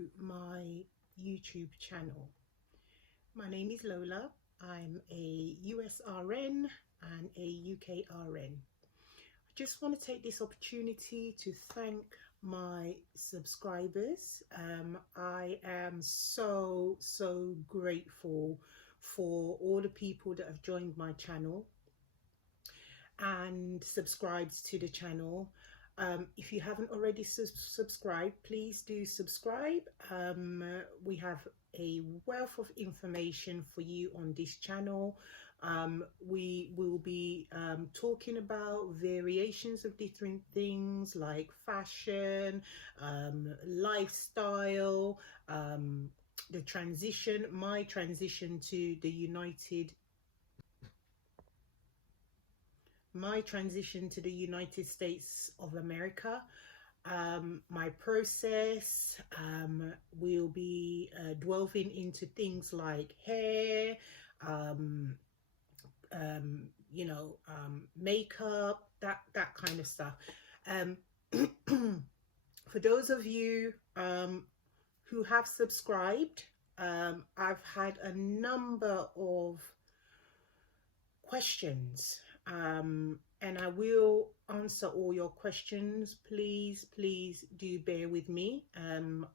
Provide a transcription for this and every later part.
to my YouTube channel. My name is Lola. I'm a US RN and a UK RN. I just want to take this opportunity to thank my subscribers. I am so grateful for all the people that have joined my channel and subscribed to the channel. If you haven't already subscribed, please do subscribe. We have a wealth of information for you on this channel. We will be talking about variations of different things like fashion, lifestyle, the transition, my transition to the United States of America, my process. We'll be delving into things like hair, makeup, that kind of stuff. For those of you who have subscribed, I've had a number of questions, and I will answer all your questions. Please do bear with me.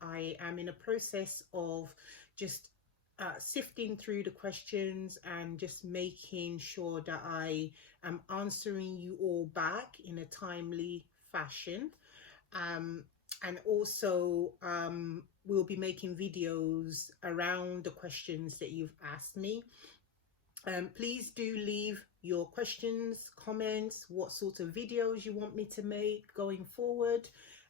I am in a process of just sifting through the questions and just making sure that I am answering you all back in a timely fashion. And also we'll be making videos around the questions that you've asked me. Please do leave your questions, comments, what sort of videos you want me to make going forward,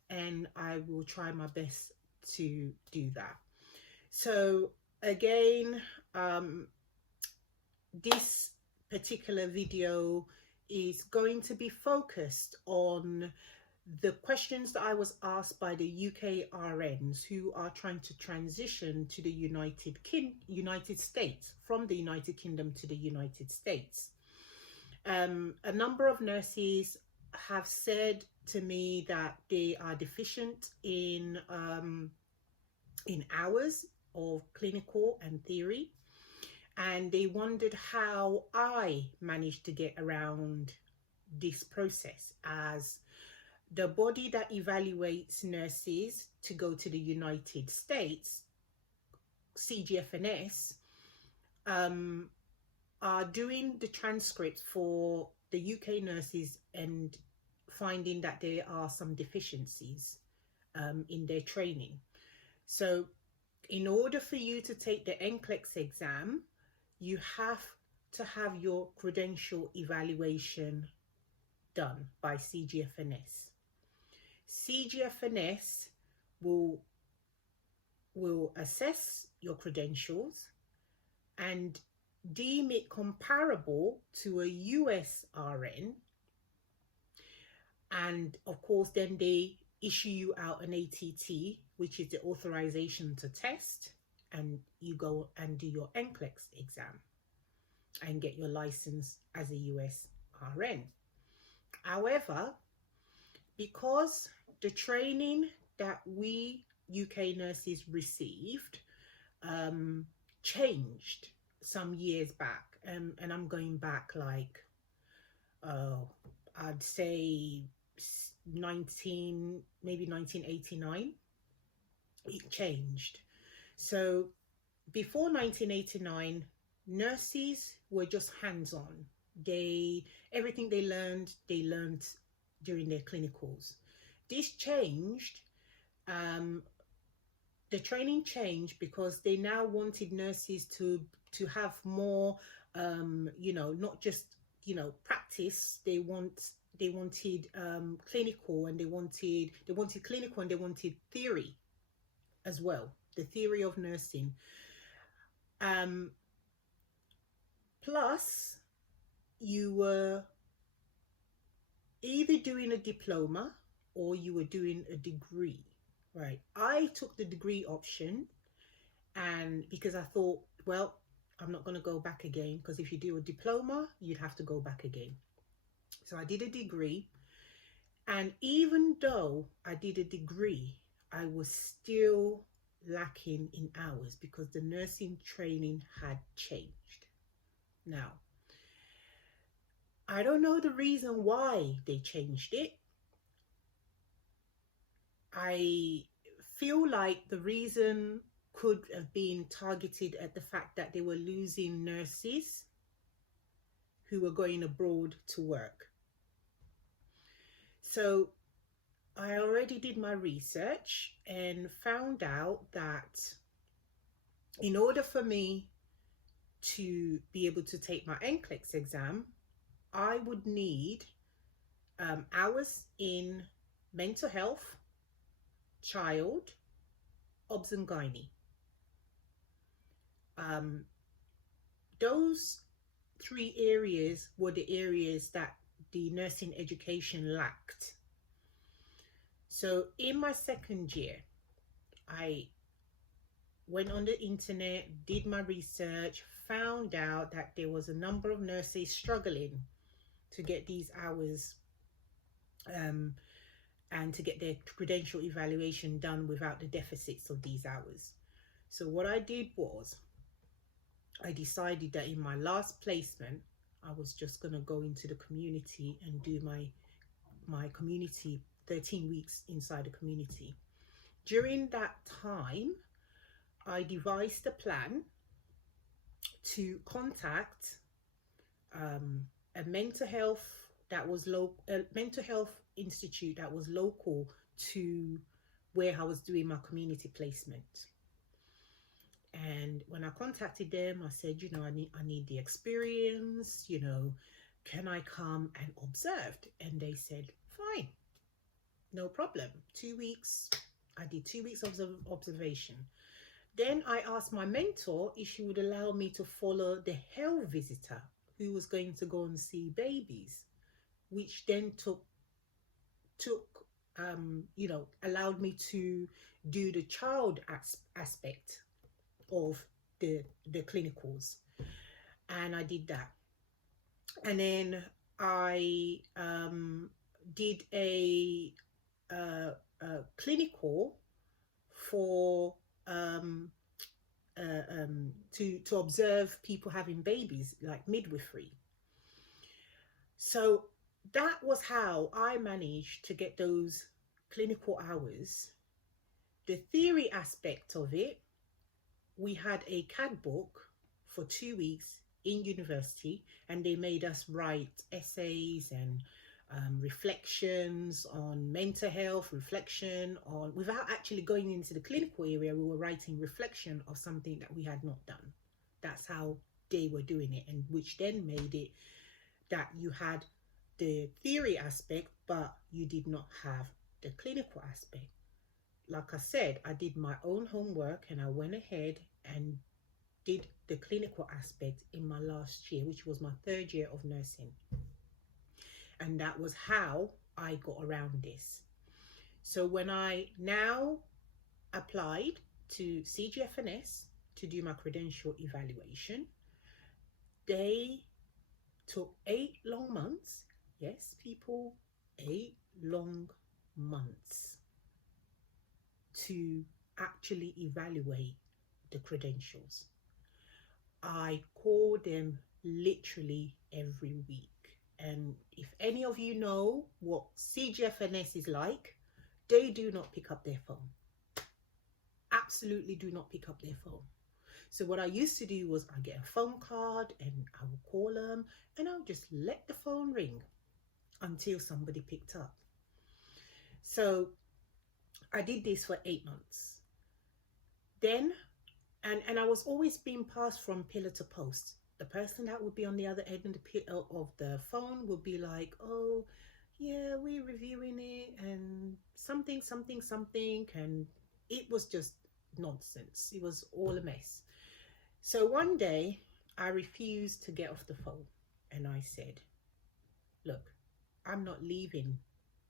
and I will try my best to do that. So again, this particular video is going to be focused on the questions that I was asked by the UK RNs who are trying to transition to the United States, from the United Kingdom to the United States. A number of nurses have said to me that they are deficient in hours of clinical and theory, and they wondered how I managed to get around this process, as the body that evaluates nurses to go to the United States, CGFNS, are doing the transcripts for the UK nurses and finding that there are some deficiencies in their training. So in order for you to take the Nclex exam, you have to have your credential evaluation done by CGFNS. CGFNS will assess your credentials and deem it comparable to a US RN, and of course then they issue you out an ATT, which is the authorization to test, and you go and do your Nclex exam and get your license as a US RN. However, because the training that we UK nurses received changed some years back, and I'm going back like I'd say maybe 1989, it changed. So before 1989, nurses were just hands-on. Everything they learned during their clinicals. This changed. The training changed because they now wanted nurses to have more, not just practice. They wanted clinical, and they wanted clinical, and they wanted theory as well, the theory of nursing. Plus, you were either doing a diploma or you were doing a degree, right? I took the degree option, and because I thought, well, I'm not going to go back again, because if you do a diploma, you'd have to go back again. So I did a degree, and even though I did a degree, I was still lacking in hours because the nursing training had changed. Now, I don't know the reason why they changed it. I feel like the reason could have been targeted at the fact that they were losing nurses who were going abroad to work. So I already did my research and found out that in order for me to be able to take my NCLEX exam, I would need hours in mental health, child, obs and gynae. Those three areas were the areas that the nursing education lacked. So in my second year, I went on the internet, did my research, found out that there was a number of nurses struggling to get these hours and to get their credential evaluation done without the deficits of these hours. So what I did was I decided that in my last placement, I was just going to go into the community and do my community 13 weeks inside the community. During that time, I devised a plan to contact a mental health institute that was local to where I was doing my community placement. And when I contacted them, I said, you know, I need the experience, you know, can I come and observe? And they said, fine, no problem. 2 weeks. I did 2 weeks of observation. Then I asked my mentor if she would allow me to follow the health visitor who was going to go and see babies, which then allowed me to do the child aspect of the clinicals. And I did that. And then I did a clinical for to observe people having babies, like midwifery. So that was how I managed to get those clinical hours. The theory aspect of it, we had a CAD book for 2 weeks in university, and they made us write essays and reflections on mental health, reflection on, without actually going into the clinical area, we were writing reflection of something that we had not done. That's how they were doing it, and which then made it that you had the theory aspect, but you did not have the clinical aspect. Like I said, I did my own homework and I went ahead and did the clinical aspect in my last year, which was my 3rd year of nursing. And that was how I got around this. So when I now applied to CGFNS to do my credential evaluation, they took 8 long months. Yes, people, 8 long months to actually evaluate the credentials. I call them literally every week. And if any of you know what CGFNS is like, they do not pick up their phone. Absolutely do not pick up their phone. So what I used to do was I get a phone card and I will call them and I'll just let the phone ring until somebody picked up. So I did this for 8 months. Then, and I was always being passed from pillar to post. The person that would be on the other end of the phone would be like, oh, yeah, we're reviewing it and something, and it was just nonsense. It was all a mess. So one day I refused to get off the phone and I said, look, I'm not leaving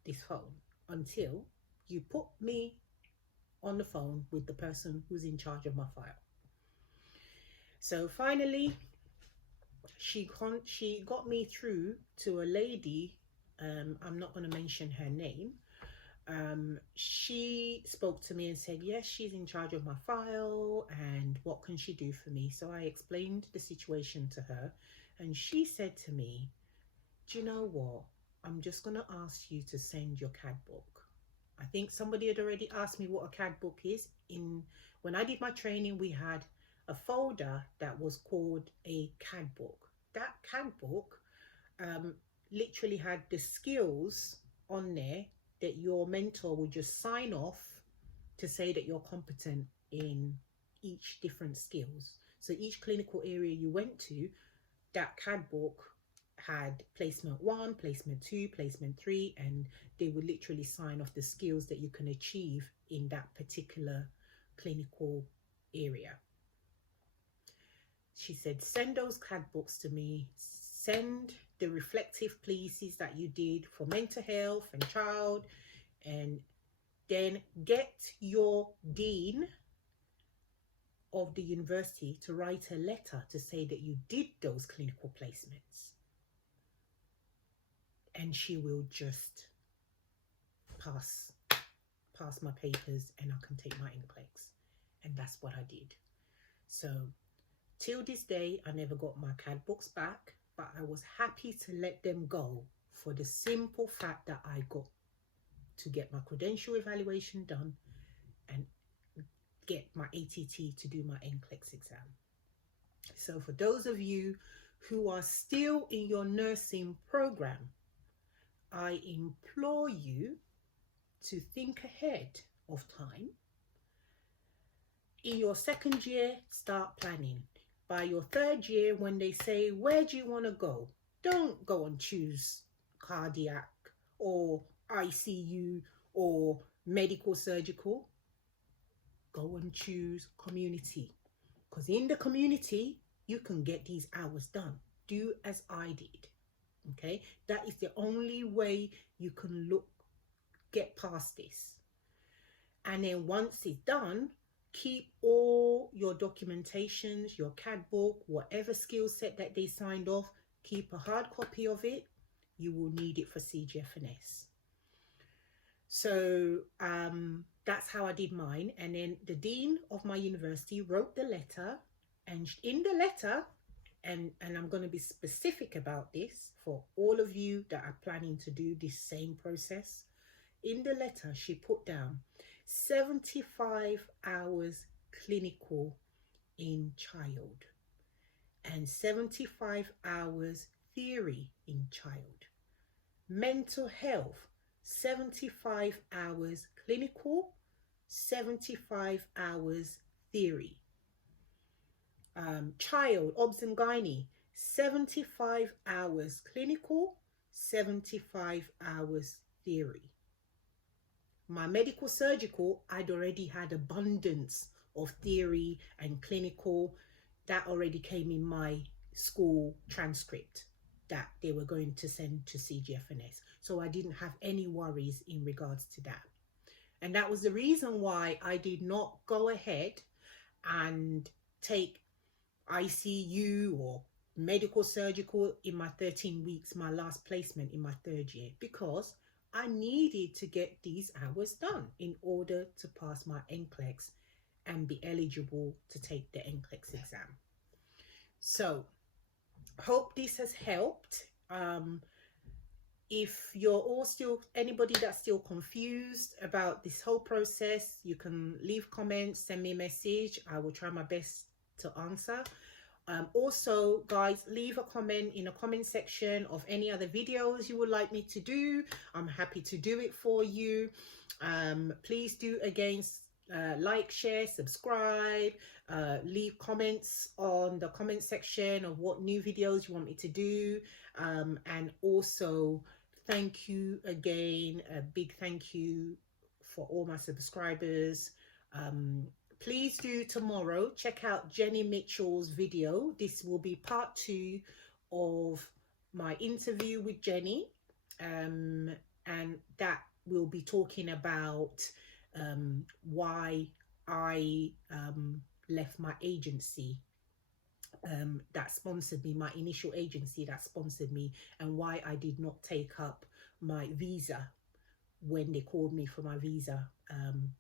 this phone until you put me on the phone with the person who's in charge of my file. So finally, she got me through to a lady, I'm not going to mention her name, She spoke to me and said, yes, she's in charge of my file and what can she do for me? So I explained the situation to her, and she said to me, do you know what? I'm just going to ask you to send your CAD book. I think somebody had already asked me what a CAD book is. When I did my training, we had a folder that was called a CAD book. That CAD book literally had the skills on there that your mentor would just sign off to say that you're competent in each different skills. So each clinical area you went to, that CAD book had placement 1, placement 2, placement 3, and they would literally sign off the skills that you can achieve in that particular clinical area. She said, send those CAD books to me, send the reflective pieces that you did for mental health and child, and then get your dean of the university to write a letter to say that you did those clinical placements. And she will just pass my papers and I can take my Nclex. And that's what I did. So till this day, I never got my CAD books back, but I was happy to let them go for the simple fact that I got to get my credential evaluation done and get my ATT to do my Nclex exam. So for those of you who are still in your nursing program, I implore you to think ahead of time. In your second year, start planning. By your third year, when they say, where do you want to go? Don't go and choose cardiac or ICU or medical surgical. Go and choose community. Because in the community, you can get these hours done. Do as I did. Okay, that is the only way you can get past this. And then once it's done, keep all your documentations, your CAD book, whatever skill set that they signed off, keep a hard copy of it. You will need it for CGFNS. So that's how I did mine. And then the dean of my university wrote the letter, and in the letter, and I'm going to be specific about this for all of you that are planning to do this same process. In the letter, she put down 75 hours clinical in child and 75 hours theory in child. Mental health, 75 hours clinical, 75 hours theory. Child, obs and gynae, 75 hours clinical, 75 hours theory. My medical surgical, I'd already had abundance of theory and clinical. That already came in my school transcript that they were going to send to CGFNS. So I didn't have any worries in regards to that. And that was the reason why I did not go ahead and take ICU or medical surgical in my 13 weeks, my last placement in my third year, because I needed to get these hours done in order to pass my Nclex and be eligible to take the Nclex exam. So hope this has helped. If you're all still, anybody that's still confused about this whole process, you can leave comments, send me a message. I will try my best to answer. Also, guys, leave a comment in the comment section of any other videos you would like me to do. I'm happy to do it for you. Please do again like, share, subscribe, leave comments on the comment section of what new videos you want me to do, and also thank you again, a big thank you for all my subscribers. Please do tomorrow check out Jenny Mitchell's video. This will be part 2 of my interview with Jenny, and that will be talking about why I left my agency that sponsored me, my initial agency that sponsored me, and why I did not take up my visa when they called me for my visa,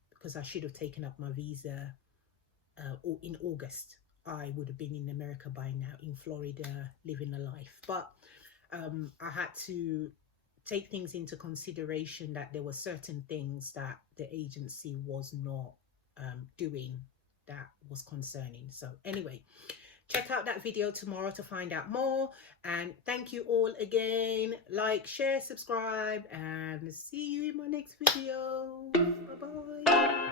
because I should have taken up my visa in August. I would have been in America by now, in Florida, living a life. But I had to take things into consideration that there were certain things that the agency was not doing that was concerning. So anyway, check out that video tomorrow to find out more. And thank you all again. Like, share, subscribe, and see you in my next video. Bye bye.